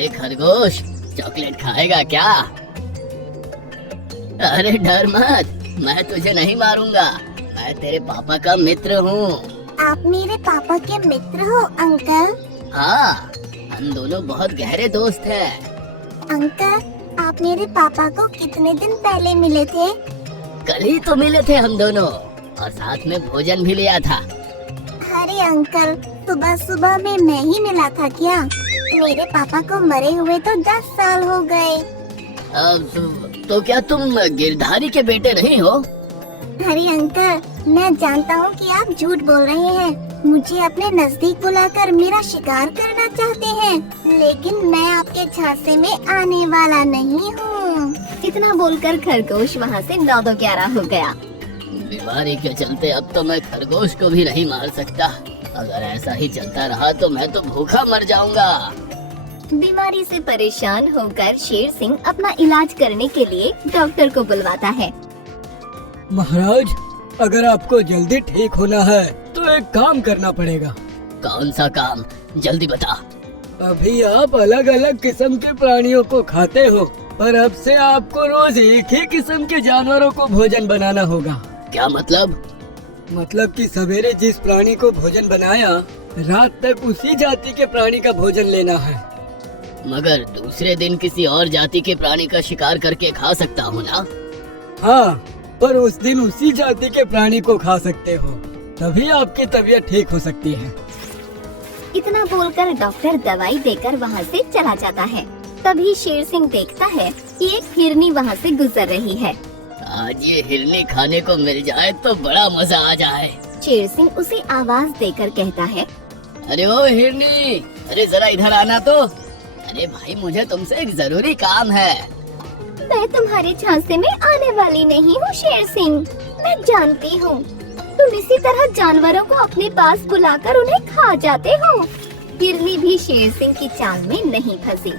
अरे खरगोश, चॉकलेट खाएगा क्या? अरे डर मत, मैं तुझे नहीं मारूंगा। मैं तेरे पापा का मित्र हूँ। आप मेरे पापा के मित्र हो अंकल? हाँ, हम दोनों बहुत गहरे दोस्त हैं। अंकल, आप मेरे पापा को कितने दिन पहले मिले थे? कल ही तो मिले थे हम दोनों, और साथ में भोजन भी लिया था। अरे अंकल, सुबह सुबह में मैं ही मिला था क्या? मेरे पापा को मरे हुए तो 10 साल हो गए। तो क्या तुम गिरधारी के बेटे नहीं हो? अरे अंकल, मैं जानता हूँ कि आप झूठ बोल रहे हैं। मुझे अपने नजदीक बुलाकर मेरा शिकार करना चाहते हैं, लेकिन मैं आपके झांसे में आने वाला नहीं हूँ। इतना बोलकर खरगोश वहाँ से 9-11 हो गया। बीमारी के चलते अब तो मैं खरगोश को भी नहीं मार सकता। अगर ऐसा ही चलता रहा तो मैं तो भूखा मर जाऊंगा। बीमारी से परेशान होकर शेर सिंह अपना इलाज करने के लिए डॉक्टर को बुलवाता है। महाराज, अगर आपको जल्दी ठीक होना है तो एक काम करना पड़ेगा। कौन सा काम? जल्दी बता। अभी आप अलग अलग किस्म के प्राणियों को खाते हो, पर अब से आपको रोज एक ही किस्म के जानवरों को भोजन बनाना होगा। क्या मतलब? मतलब कि सवेरे जिस प्राणी को भोजन बनाया, रात तक उसी जाति के प्राणी का भोजन लेना है। मगर दूसरे दिन किसी और जाति के प्राणी का शिकार करके खा सकता हूँ ना? हाँ, पर उस दिन उसी जाति के प्राणी को खा सकते हो, तभी आपकी तबीयत ठीक हो सकती है। इतना बोलकर डॉक्टर दवाई देकर वहाँ से चला जाता है। तभी शेर सिंह देखता है कि एक हिरनी वहाँ से गुजर रही है। आज ये हिरनी खाने को मिल जाए तो बड़ा मजा आ जाए। शेर सिंह उसे आवाज देकर कहता है, अरे ओ हिरनी, अरे जरा इधर आना तो। अरे भाई, मुझे तुमसे एक जरूरी काम है। मैं तुम्हारे झांसे में आने वाली नहीं हूँ शेर सिंह। मैं जानती हूँ तुम इसी तरह जानवरों को अपने पास बुलाकर उन्हें खा जाते हो। हिरनी भी शेर सिंह की चाल में नहीं फंसी।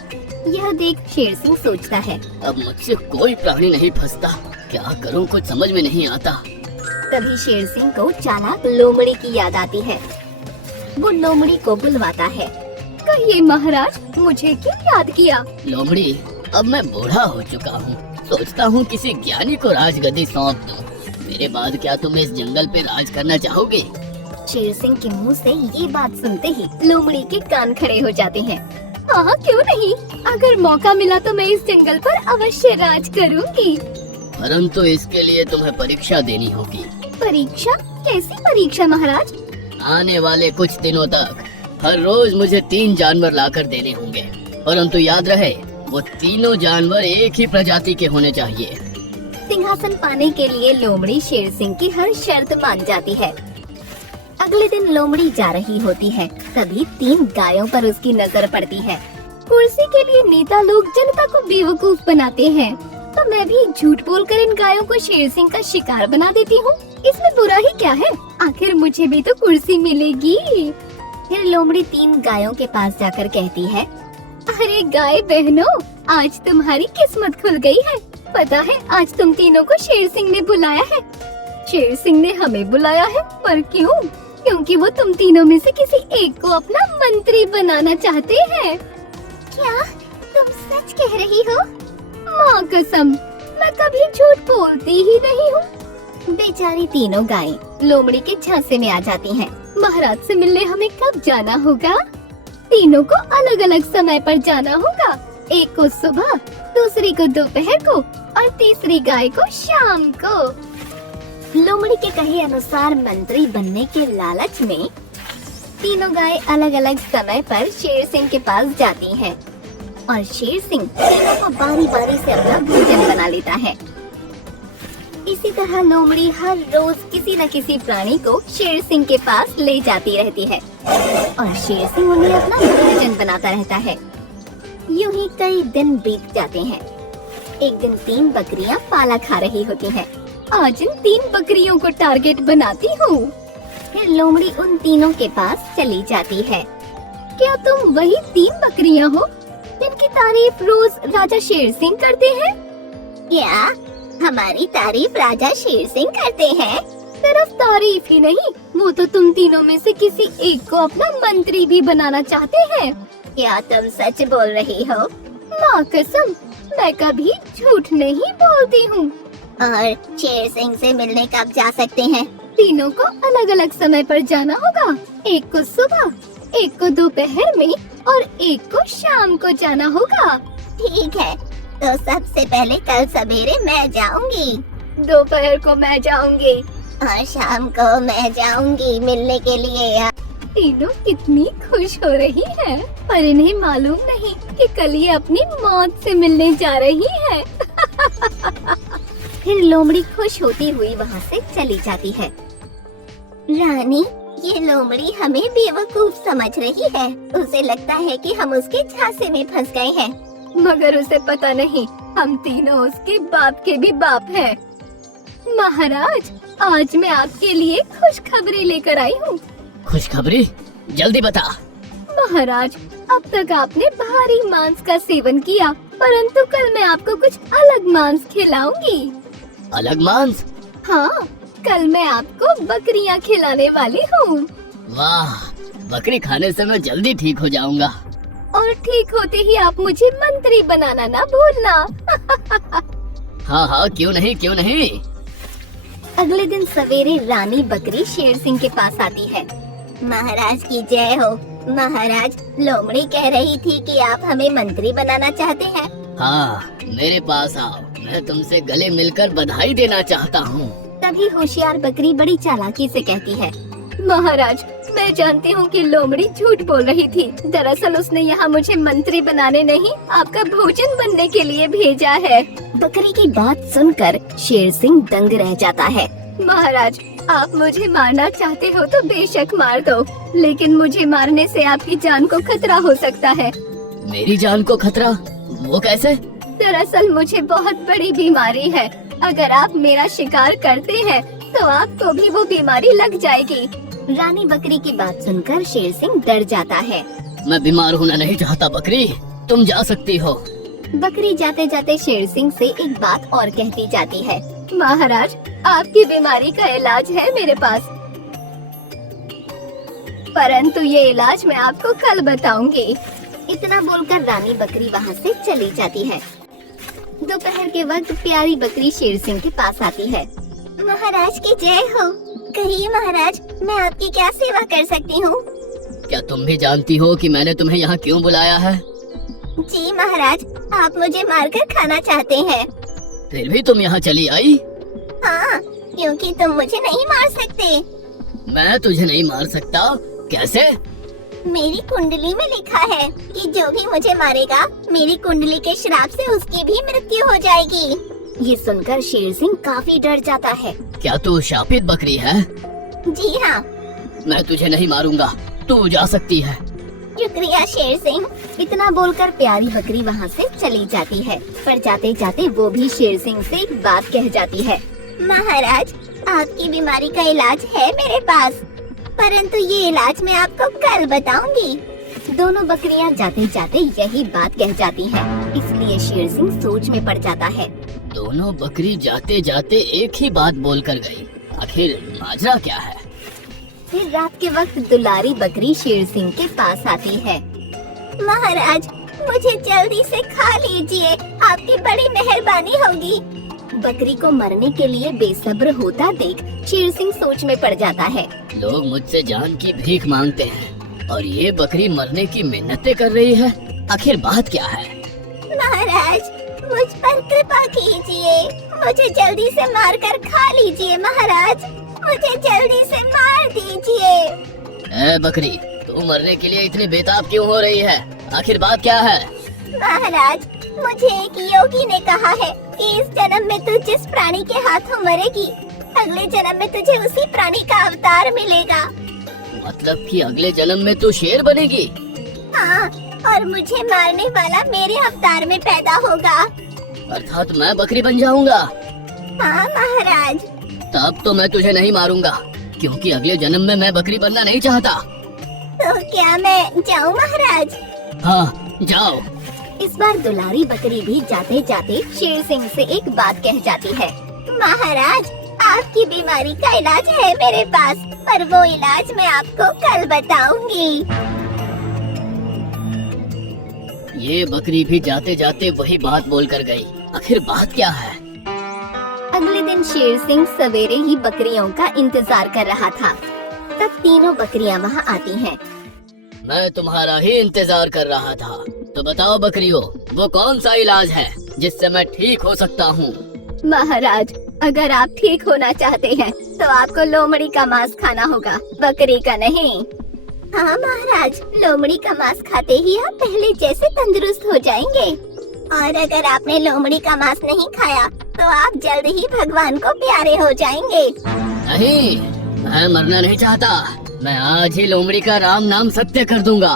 यह देख शेर सिंह सोचता है, अब मुझसे कोई प्राणी नहीं फंसता। क्या करूँ, कुछ समझ में नहीं आता। तभी शेर सिंह को चालाक लोमड़ी की याद आती है। वो लोमड़ी को बुलवाता है। कहिए महाराज, मुझे क्यों याद किया? लोमड़ी, अब मैं बूढ़ा हो चुका हूँ। सोचता हूँ किसी ज्ञानी को राजगद्दी सौंप दूं। मेरे बाद क्या तुम इस जंगल पे राज करना चाहोगे? शेर सिंह के मुंह से ये बात सुनते ही लोमड़ी के कान खड़े हो जाते हैं। हाँ, क्यों नहीं। अगर मौका मिला तो मैं इस जंगल पर अवश्य राज करूँगी। परंतु इसके लिए तुम्हें परीक्षा देनी होगी। परीक्षा? कैसी परीक्षा महाराज? आने वाले कुछ दिनों तक हर रोज मुझे 3 जानवर लाकर देने होंगे, परंतु याद रहे वो तीनों जानवर एक ही प्रजाति के होने चाहिए। सिंहासन पाने के लिए लोमड़ी शेर सिंह की हर शर्त मान जाती है। अगले दिन लोमड़ी जा रही होती है, तभी 3 गायों पर उसकी नजर पड़ती है। कुर्सी के लिए नेता लोग जनता को बेवकूफ बनाते हैं, तो मैं भी झूठ बोलकर इन गायों को शेर सिंह का शिकार बना देती हूँ। इसमें बुरा ही क्या है, आखिर मुझे भी तो कुर्सी मिलेगी। फिर लोमड़ी 3 गायों के पास जाकर कहती है, अरे गाय बहनों, आज तुम्हारी किस्मत खुल गई है। पता है, आज तुम तीनों को शेर सिंह ने बुलाया है। शेर सिंह ने हमें बुलाया है, पर क्यों? क्योंकि वो तुम तीनों में से किसी एक को अपना मंत्री बनाना चाहते हैं। क्या तुम सच कह रही हो? माँ कसम, मैं कभी झूठ बोलती ही नहीं हूँ। बेचारी तीनों गायें लोमड़ी के झांसे में आ जाती हैं। महाराज से मिलने हमें कब जाना होगा? तीनों को अलग अलग समय पर जाना होगा। एक को सुबह, दूसरी को दोपहर को और तीसरी गाय को शाम को। लोमड़ी के कहे अनुसार मंत्री बनने के लालच में तीनों गाय अलग अलग समय पर शेर सिंह के पास जाती हैं और शेर सिंह तीनों को बारी बारी से अपना भोजन बना लेता है। इसी तरह लोमड़ी हर रोज किसी न किसी प्राणी को शेर सिंह के पास ले जाती रहती है और शेर सिंह उन्हें अपना भोजन बनाता रहता है। यूं ही कई दिन बीत जाते हैं। एक दिन 3 बकरियां पाला खा रही होती हैं। आज इन 3 बकरियों को टारगेट बनाती हूँ। फिर लोमड़ी उन तीनों के पास चली जाती है। क्या तुम वही 3 बकरियां हो जिनकी तारीफ रोज राजा शेर सिंह करते हैं? क्या हमारी तारीफ राजा शेर सिंह करते हैं? सिर्फ तारीफ ही नहीं, वो तो तुम तीनों में से किसी एक को अपना मंत्री भी बनाना चाहते हैं। क्या तुम सच बोल रही हो? माँ कसम, मैं कभी झूठ नहीं बोलती हूँ। और शेर सिंह से मिलने कब जा सकते हैं? तीनों को अलग अलग समय पर जाना होगा। एक को सुबह, एक को दोपहर में और एक को शाम को जाना होगा। ठीक है, तो सबसे पहले कल सवेरे मैं जाऊंगी दोपहर को मैं जाऊंगी और शाम को मैं जाऊंगी मिलने के लिए। तीनों कितनी खुश हो रही हैं, पर इन्हें मालूम नहीं कि कल ये अपनी मौत से मिलने जा रही है। फिर लोमड़ी खुश होती हुई वहाँ से चली जाती है। रानी, ये लोमड़ी हमें बेवकूफ समझ रही है। उसे लगता है कि हम उसके झांसे में फंस गए हैं। मगर उसे पता नहीं, हम तीनों उसके बाप के भी बाप हैं। महाराज, आज मैं आपके लिए खुशखबरी लेकर आई हूँ। खुशखबरी? जल्दी बता। महाराज, अब तक आपने भारी मांस का सेवन किया, परंतु कल मैं आपको कुछ अलग मांस खिलाऊंगी। अलग मांस? हाँ, कल मैं आपको बकरियां खिलाने वाली हूँ। वाह, बकरी खाने से मैं जल्दी ठीक हो जाऊंगा। और ठीक होते ही आप मुझे मंत्री बनाना ना भूलना। हाँ हाँ, क्यों नहीं क्यों नहीं। अगले दिन सवेरे रानी बकरी शेर सिंह के पास आती है। महाराज की जय हो। महाराज, लोमड़ी कह रही थी कि आप हमें मंत्री बनाना चाहते हैं। हाँ, मेरे पास आओ, मैं तुमसे गले मिलकर बधाई देना चाहता हूँ। तभी होशियार बकरी बड़ी चालाकी से कहती है, महाराज, मैं जानती हूँ कि लोमड़ी झूठ बोल रही थी। दरअसल उसने यहाँ मुझे मंत्री बनाने नहीं, आपका भोजन बनने के लिए भेजा है। बकरी की बात सुनकर शेर सिंह दंग रह जाता है। महाराज, आप मुझे मारना चाहते हो तो बेशक मार दो, लेकिन मुझे मारने से आपकी जान को खतरा हो सकता है। मेरी जान को खतरा? वो कैसे? दरअसल मुझे बहुत बड़ी बीमारी है। अगर आप मेरा शिकार करते हैं तो आपको भी वो बीमारी लग जाएगी। रानी बकरी की बात सुनकर शेर सिंह डर जाता है। मैं बीमार होना नहीं चाहता बकरी, तुम जा सकती हो। बकरी जाते जाते शेर सिंह से एक बात और कहती जाती है, महाराज, आपकी बीमारी का इलाज है मेरे पास, परंतु ये इलाज मैं आपको कल बताऊंगी। इतना बोलकर रानी बकरी वहाँ से चली जाती है। दोपहर के वक्त प्यारी बकरी शेर सिंह के पास आती है। महाराज की जय हो। कहिए महाराज, मैं आपकी क्या सेवा कर सकती हूँ? क्या तुम भी जानती हो कि मैंने तुम्हें यहाँ क्यों बुलाया है? जी महाराज, आप मुझे मारकर खाना चाहते हैं। फिर भी तुम यहाँ चली आई? हाँ, क्योंकि तुम मुझे नहीं मार सकते। मैं तुझे नहीं मार सकता? कैसे? मेरी कुंडली में लिखा है कि जो भी मुझे मारेगा, मेरी कुंडली के श्राप से उसकी भी मृत्यु हो जाएगी। ये सुनकर शेर सिंह काफी डर जाता है। क्या तू शापित बकरी है? जी हाँ। मैं तुझे नहीं मारूंगा, तू जा सकती है। शुक्रिया शेर सिंह। इतना बोलकर प्यारी बकरी वहाँ से चली जाती है, पर जाते जाते वो भी शेर सिंह से एक बात कह जाती है। महाराज, आपकी बीमारी का इलाज है मेरे पास, परंतु ये इलाज मैं आपको कल बताऊंगी। दोनों बकरियां जाते जाते यही बात कह जाती हैं, इसलिए शेर सिंह सोच में पड़ जाता है। दोनों बकरी जाते जाते एक ही बात बोलकर गई, आखिर माजरा क्या है? फिर रात के वक्त दुलारी बकरी शेर सिंह के पास आती है। महाराज, मुझे जल्दी से खा लीजिए, आपकी बड़ी मेहरबानी होगी। बकरी को मरने के लिए बेसब्र होता देख शेर सिंह सोच में पड़ जाता है। लोग मुझसे जान की भीख मांगते हैं और ये बकरी मरने की मिन्नतें कर रही है, आखिर बात क्या है? महाराज, मुझ पर कृपा कीजिए, मुझे जल्दी से मारकर खा लीजिए। महाराज, मुझे जल्दी से मार दीजिए। ए बकरी, तू मरने के लिए इतनी बेताब क्यों हो रही है? आखिर बात क्या है? महाराज, मुझे एक योगी ने कहा है कि इस जन्म में तू जिस प्राणी के हाथों मरेगी, अगले जन्म में तुझे उसी प्राणी का अवतार मिलेगा। मतलब कि अगले जन्म में तू शेर बनेगी? हाँ, और मुझे मारने वाला मेरे अवतार में पैदा होगा। अर्थात मैं बकरी बन जाऊंगा? हाँ महाराज। तब तो मैं तुझे नहीं मारूंगा, क्योंकि अगले जन्म में मैं बकरी बनना नहीं चाहता। तो क्या मैं जाऊँ महाराज? हाँ, जाओ। इस बार दुलारी बकरी भी जाते जाते शेर सिंह से एक बात कह जाती है। महाराज, आपकी बीमारी का इलाज है मेरे पास, पर वो इलाज मैं आपको कल बताऊंगी। ये बकरी भी जाते जाते वही बात बोल कर गई। आखिर बात क्या है? अगले दिन शेर सिंह सवेरे ही बकरियों का इंतजार कर रहा था। तब तीनों बकरियां वहां आती हैं। मैं तुम्हारा ही इंतजार कर रहा था। तो बताओ बकरियों, वो कौन सा इलाज है जिससे मैं ठीक हो सकता हूँ? महाराज, अगर आप ठीक होना चाहते हैं तो आपको लोमड़ी का मांस खाना होगा, बकरी का नहीं। हाँ महाराज, लोमड़ी का मांस खाते ही आप पहले जैसे तंदुरुस्त हो जाएंगे। और अगर आपने लोमड़ी का मांस नहीं खाया तो आप जल्द ही भगवान को प्यारे हो जाएंगे। नहीं, मैं मरना नहीं चाहता। मैं आज ही लोमड़ी का राम नाम सत्य कर दूंगा।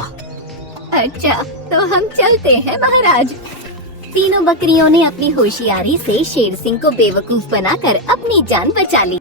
अच्छा, तो हम चलते हैं महाराज। तीनों बकरियों ने अपनी होशियारी से शेर सिंह को बेवकूफ बनाकर अपनी जान बचा ली।